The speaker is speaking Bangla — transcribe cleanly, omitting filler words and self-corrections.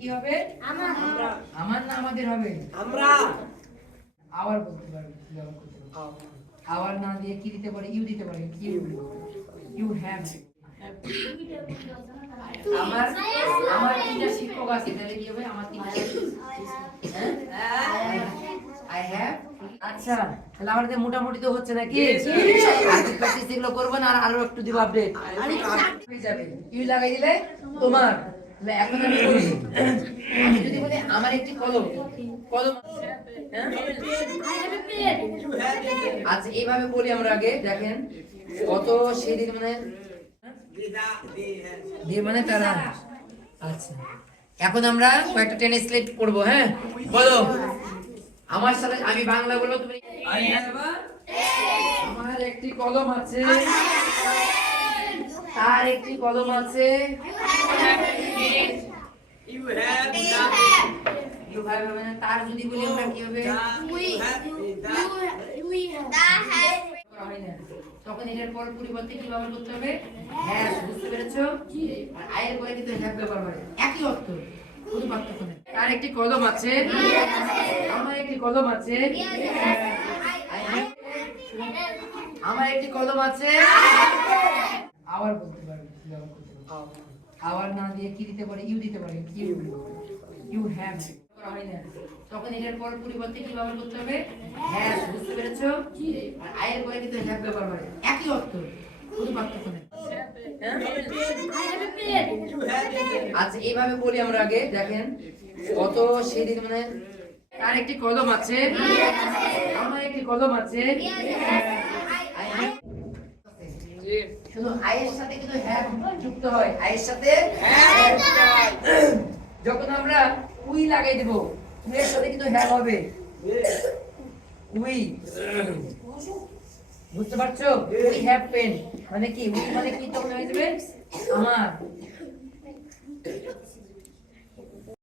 কি হবে? আমার না আমাদের হবে? আমরা আওয়ার বলতে পারবে, আওয়ার না দিয়ে কি দিতে পারে? ইউ দিতে পারে। You have. আমার আমার তিনটা শিক্ষক আছে, তাহলে কি হবে? আমার তিনটা আই হ্যাভ। আচ্ছা, তাহলে আমাদের মোটামুটি তো হচ্ছে নাকি? আজকে প্র্যাকটিস এগুলো করব না, আর আরো একটু দিব আপডেট হয়ে যাবে। ইউ লাগাই দিলে তোমার। তাহলে এখন আমি বলি, আমি যদি বলি আমার একটি কলম, কলম আচ্ছা এইভাবে বলি আমরা। আগে দেখেন কত সেদিন মানে দিয়ে মানে তারা। আচ্ছা এখন আমরা কয়েকটা টেনিস স্লেট করবো। হ্যাঁ বলো আমার সাথে, আমি বাংলা বলবো, তুমি আমার একটি কলম আছে, তার একটি কলম আছে, তার যদি বলি আমরা কি হবে? তখন এটার পর পরিবর্তে কি ব্যবহার করতে হবে? হ্যাঁ, বুঝতে পেরেছো? আর আয়ের পরে কিন্তু হ্যাভ ব্যবহার করে, একই অর্থ, কোনো পার্থক্য নেই। তার একটি কলম আছে, আমার একটি কলম আছে, আমার একটি কলম আছে। আওয়ার বলতে পারবে, আওয়ার না দিয়ে কি দিতে পারে? ইউ দিতে পারে। ইউ হ্যাভ হয় না, তখন এটার পর পরিবর্তে কি ব্যবহার করতে হবে? হ্যাঁ, বুঝতে পেরেছো? আর আয়ের পরে কিন্তু হ্যাভ ব্যবহার করে, একই অর্থ, কোনো পার্থক্য নেই। আচ্ছা এইভাবে বলি আমরা। আগে দেখেন কত সেদিন মানে তার একটি কলম আছে, আমার একটি কলম আছে, শুধু আয়ের সাথে কিন্তু হ্যাভ যুক্ত হয়, আয়ের সাথে যখন আমরা উই লাগাই দেব, উইয়ের সাথে কিন্তু হ্যাভ হবে। উই, বুঝতে পারছো? উই হ্যাভ পেন মানে কি? উই মানে কি? তখন হয়ে যাবে আমার।